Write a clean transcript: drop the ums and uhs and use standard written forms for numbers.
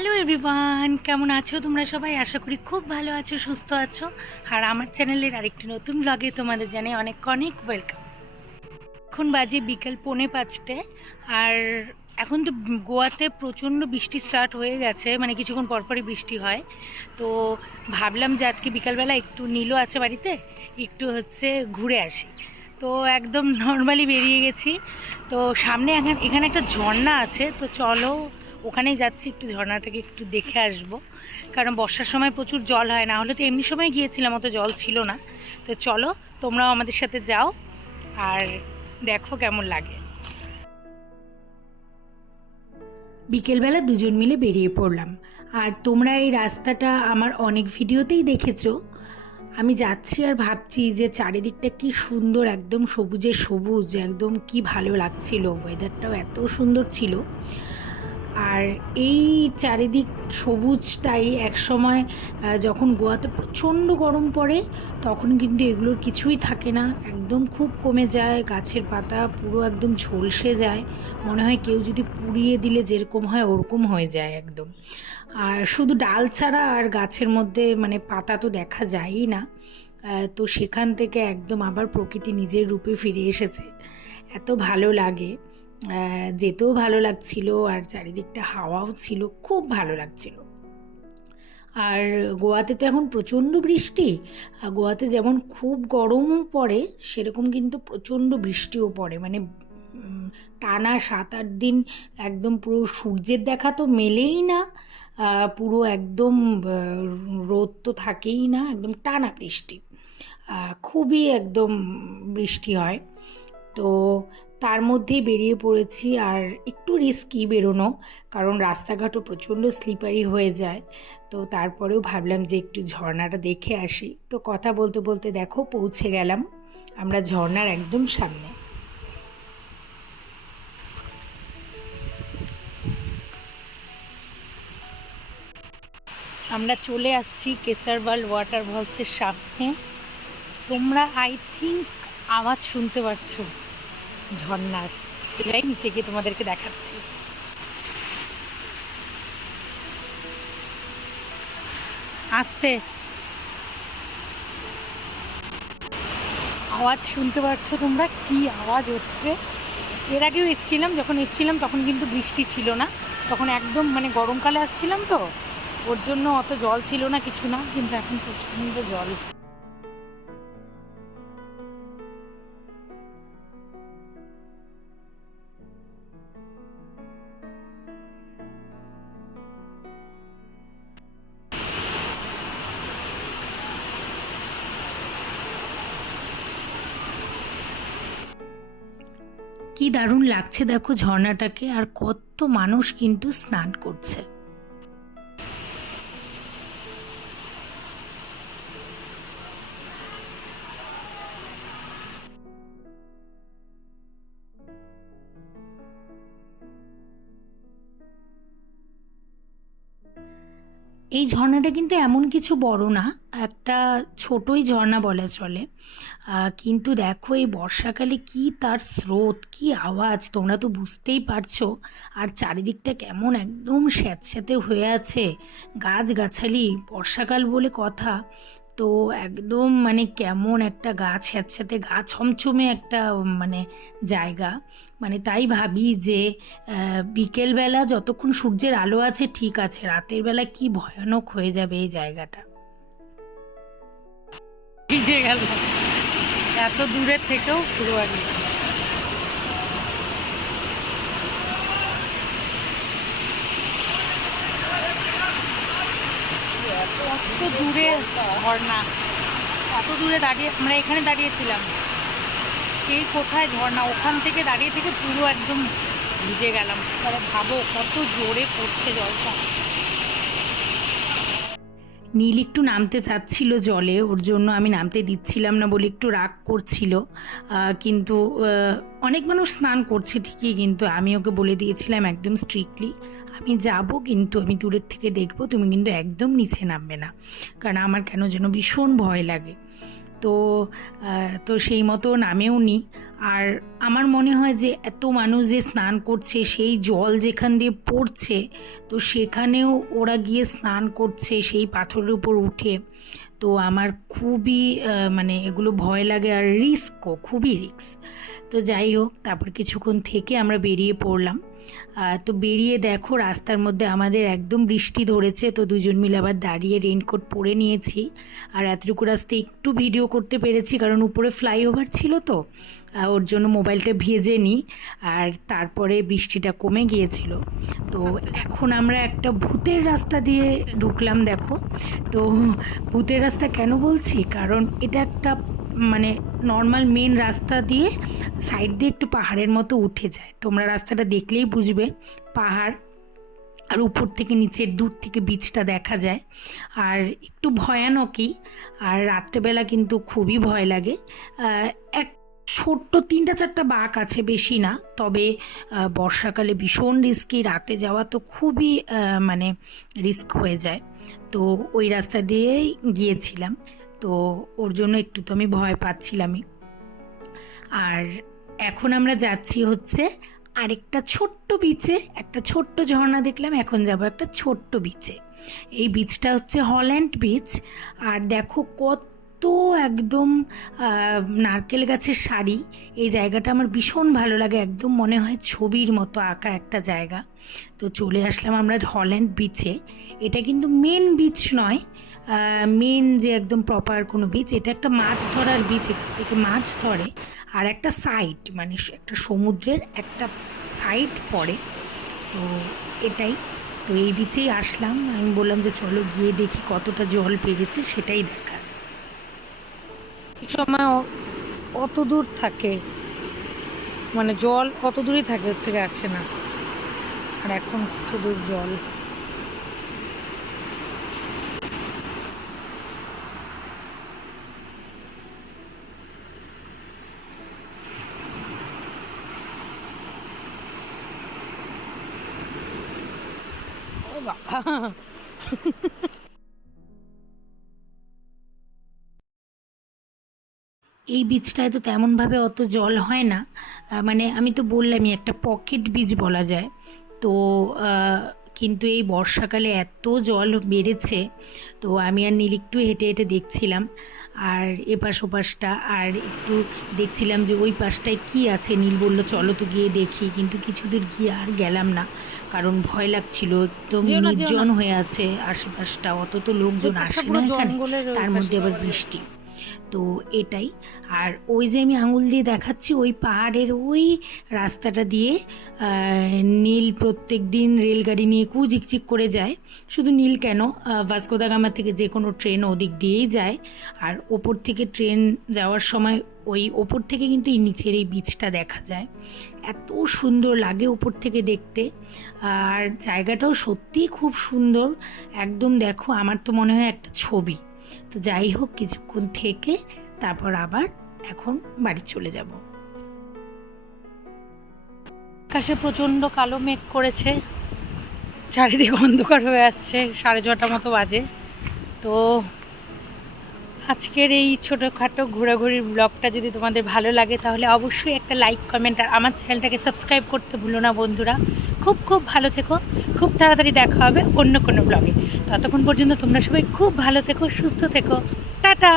Hello everyone, কেমন আছো তোমরা সবাই? আশা করি খুব ভালো আছো, সুস্থ আছো। আর আমার চ্যানেলের আরেকটি নতুন ব্লগে তোমাদের জানাই অনেক অনেক ওয়েলকাম। এখন বাজে বিকেল 4:45। আর এখন তো গোয়াতে প্রচণ্ড বৃষ্টি স্টার্ট হয়ে গেছে, মানে কিছুক্ষণ পরপরই বৃষ্টি হয়। তো ভাবলাম যে আজকে বিকালবেলা একটু নীলও আছে বাড়িতে, একটু ঘুরে আসি। তো একদম নর্মালি বেরিয়ে গেছি। তো সামনে এখানে একটা ঝর্ণা আছে, তো চলো ওখানেই যাচ্ছি, একটু ঝর্ণাটাকে একটু দেখে আসবো। কারণ বর্ষার সময় প্রচুর জল হয়, না হলে তো এমনি সময় গিয়েছিলাম, অত জল ছিল না। তো চলো তোমরাও আমাদের সাথে যাও আর দেখো কেমন লাগে। বিকেলবেলা দুজন মিলে বেরিয়ে পড়লাম। আর তোমরা এই রাস্তাটা আমার অনেক ভিডিওতেই দেখেছো। আমি যাচ্ছি আর ভাবছি যে চারিদিকটা কি সুন্দর, একদম সবুজে সবুজ, একদম কি ভালো লাগছিল, ওয়েদারটাও এত সুন্দর ছিল। আর এই চারিদিক সবুজটাই একসময় যখন গোয়াতে প্রচণ্ড গরম পড়ে তখন কিন্তু এগুলোর কিছুই থাকে না, একদম খুব কমে যায়, গাছের পাতা পুরো একদম ঝলসে যায়, মনে হয় কেউ যদি পুড়িয়ে দিলে যেরকম হয় ওরকম হয়ে যায় একদম। আর শুধু ডাল ছাড়া আর গাছের মধ্যে মানে পাতা তো দেখা যায়ই না। তো সেখান থেকে একদম আবার প্রকৃতি নিজের রূপে ফিরে এসেছে, এত ভালো লাগে। যেতেও ভালো লাগছিল আর চারিদিকটা হাওয়াও ছিল, খুব ভালো লাগছিল। আর গোয়াতে তো এখন প্রচণ্ড বৃষ্টি। গোয়াতে যেমন খুব গরমও পড়ে, সেরকম কিন্তু প্রচণ্ড বৃষ্টিও পড়ে, মানে টানা 7-8 দিন একদম পুরো সূর্যের দেখা তো মেলেই না। পুরো একদম রোদ তো থাকেই না, একদম টানা বৃষ্টি, খুবই একদম বৃষ্টি হয়। তো তার মধ্যেই বেরিয়ে পড়েছি, আর একটু রিস্কি বেরোনো, কারণ রাস্তাঘাটও প্রচণ্ড স্লিপারি হয়ে যায়। তো তারপরেও ভাবলাম যে একটু ঝর্ণাটা দেখে আসি। তো কথা বলতে বলতে দেখো পৌঁছে গেলাম আমরা ঝর্ণার একদম সামনে। আমরা চলে আসছি কেসারওয়াল ওয়াটার ফলসের সামনে। তোমরা আই থিঙ্ক আওয়াজ শুনতে পারছো ঝর্ণার, সেটাই নিচে গিয়ে তোমাদেরকে দেখাচ্ছি। আস্তে আওয়াজ শুনতে পারছো তোমরা, কি আওয়াজ হচ্ছে। এর আগেও এসছিলাম, যখন এসছিলাম তখন কিন্তু বৃষ্টি ছিল না, তখন একদম মানে গরমকালে আসছিলাম, তো ওর জন্য অত জল ছিল না, কিছু না, কিন্তু এখন প্রচণ্ড জল। কি দারুণ লাগছে দেখো ঝর্ণাটাকে, আর কত মানুষ কিন্তু স্নান করছে। এই ঝর্ণাটা কিন্তু এমন কিছু বড় না, একটা ছোটই ঝর্ণা বলা চলে। কিন্তু দেখো এই বর্ষাকালে কি তার স্রোত, কি আওয়াজ, তোমরা তো বুঝতেই পারছো। আর চারিদিকটা কেমন একদম স্যাঁতস্যাঁতে হয়ে আছে, গাছগাছালি, বর্ষাকাল বলে কথা। তো একদম মানে কেমন একটা গাছ স্যাঁতস্যাঁতে, গা ছমছমে একটা মানে জায়গা। মানে তাই ভাবি যে বিকেলবেলা যতক্ষণ সূর্যের আলো আছে ঠিক আছে, রাতের বেলা কি ভয়ানক হয়ে যাবে এই জায়গাটা। ভিজে গেল এত দূরে থেকেও পুরো একদম। কত দূরে ঝর্ণা, এত দূরে দাঁড়িয়ে আমরা এখানে দাঁড়িয়েছিলাম, সেই কোথায় ঝর্ণা, ওখান থেকে দাঁড়িয়ে থেকে পুরো একদম ভিজে গেলাম। তারা ভাবো কত জোরে পড়ছে জলটা। নীল একটু নামতে চাচ্ছিল জলে, ওর জন্য আমি নামতে দিচ্ছিলাম না বলে একটু রাগ করছিল। কিন্তু অনেক মানুষ স্নান করছে ঠিকই, কিন্তু আমি ওকে বলে দিয়েছিলাম একদম স্ট্রিক্টলি, আমি যাব কিন্তু আমি দূরের থেকে দেখবো, তুমি কিন্তু একদম নিচে নামবে না, কারণ আমার কেন যেন ভীষণ ভয় লাগে। তো তো সেই মতো নামেও নি। আর আমার মনে হয় যে এত মানুষ যে স্নান করছে, সেই জল যেখান দিয়ে পড়ছে, তো সেখানেও ওরা গিয়ে স্নান করছে সেই পাথরের উপর উঠে। তো আমার খুবই মানে এগুলো ভয় লাগে, আর রিস্কও, খুবই রিস্ক। তো যাই হোক, তারপর কিছুক্ষণ থেকে আমরা বেরিয়ে পড়লাম। তো বেরিয়ে দেখো রাস্তার মধ্যে আমাদের একদম বৃষ্টি ধরেছে, তো দুজন মিলে আবার দাঁড়িয়ে রেইনকোট পরে নিয়েছি। আর এতটুকু রাস্তায় একটু ভিডিও করতে পেরেছি, কারণ উপরে ফ্লাইওভার ছিল, তো ওর জন্য মোবাইলটা ভেজে নিই। আর তারপরে বৃষ্টিটা কমে গিয়েছিল। তো এখন আমরা একটা ভূতের রাস্তা দিয়ে ঢুকলাম, দেখো। তো ভূতের রাস্তা কেন বলছি, কারণ এটা একটা মানে নর্মাল মেন রাস্তা দিয়ে সাইড দিয়ে একটু পাহাড়ের মতো উঠে যায়। তোমরা রাস্তাটা দেখলেই বুঝবে, পাহাড়, আর উপর থেকে নিচের দূর থেকে বিচটা দেখা যায়। আর একটু ভয়ানকই, আর রাত্রেবেলা কিন্তু খুবই ভয় লাগে। এক ছোট্ট 3-4টা বাঘ আছে, বেশি না, তবে বর্ষাকালে ভীষণ রিস্কি, রাতে যাওয়া তো খুবই মানে রিস্ক হয়ে যায়। তো ওই রাস্তা দিয়েই গিয়েছিলাম, তো ওর জন্য একটু তো আমি ভয় পাচ্ছিলামই। আর এখন আমরা যাচ্ছি হচ্ছে আরেকটা ছোট্ট বিচে, একটা ছোট্ট ঝর্ণা দেখলাম, এখন যাব একটা ছোট্ট বিচে। এই বিচটা হচ্ছে হল্যান্ড বিচ। আর দেখো কত একদম নারকেল গাছের সারি। এই জায়গাটা আমার ভীষণ ভালো লাগে, একদম মনে হয় ছবির মতো আঁকা একটা জায়গা। তো চলে আসলাম আমরা হল্যান্ড বিচে। এটা কিন্তু মেন বিচ নয়, মেন যে একদম প্রপার কোনো বিচ, এটা একটা মাছ ধরার বিচ, এখান থেকে মাছ ধরে। আর একটা সাইড, মানে একটা সমুদ্রের একটা সাইড পড়ে, তো এটাই। তো এই বিচেই আসলাম, আমি বললাম যে চলো গিয়ে দেখি কতটা জল পেয়েছে, সেটাই দেখার। এই সময় অত দূর থাকে, মানে জল কত দূরই থাকে, ওর থেকে আসছে না। আর এখন কত দূর জল। ও বাবা, এই বীজটায় তো তেমনভাবে অত জল হয় না, মানে আমি তো বললামই একটা পকেট বীজ বলা যায়। তো কিন্তু এই বর্ষাকালে এত জল বেড়েছে, তো আমি আর নীল একটু হেঁটে হেঁটে দেখছিলাম, আর এপাশ ওপাশটা, আর একটু দেখছিলাম যে ওই পাশটায় কি আছে। নীল বলল চলো তো গিয়ে দেখি, কিন্তু কিছু দূর গিয়ে আর গেলাম না, কারণ ভয় লাগছিল, একদম যেও না যেও না, নির্জন হয়ে আছে আশেপাশটা, অত তো ওই লোকজন পাশটা আসে না পুরো এখানে, জঙ্গলের ওই তার মধ্যে পাশটা। আবার বৃষ্টি। তো এটাই। আর ওই যে আমি আঙুল দিয়ে দেখাচ্ছি, ওই পাহাড়ের ওই রাস্তাটা দিয়ে নীল প্রত্যেক দিন রেলগাড়ি নিয়ে কুচিকচিক করে যায়। শুধু নীল কেন, ভাস্কো দা গামা থেকে যে কোনো ট্রেন ওদিক দিয়েই যায়। আর ওপর থেকে ট্রেন যাওয়ার সময় ওই ওপর থেকে কিন্তু এই নিচের এই বীচটা দেখা যায়, এত সুন্দর লাগে ওপর থেকে দেখতে। আর জায়গাটাও সত্যিই খুব সুন্দর, একদম দেখো আমার তো মনে হয় একটা ছবি। তো যাই হোক, কিছুক্ষণ থেকে তারপর আবার এখন বাড়ি চলে যাব। আকাশে প্রচণ্ড কালো মেঘ করেছে, চারিদিকে অন্ধকার হয়ে আসছে, 6:30 মতো বাজে। তো আজকের এই ছোটোখাটো ঘোরাঘুরির ব্লগটা যদি তোমাদের ভালো লাগে, তাহলে অবশ্যই একটা লাইক, কমেন্ট, আর আমার চ্যানেলটাকে সাবস্ক্রাইব করতে ভুলো না বন্ধুরা। খুব খুব ভালো থেকো, খুব তাড়াতাড়ি দেখা হবে অন্য কোনো ব্লগে। ততক্ষণ পর্যন্ত তোমরা সবাই খুব ভালো থেকো, সুস্থ থেকো, টাটা।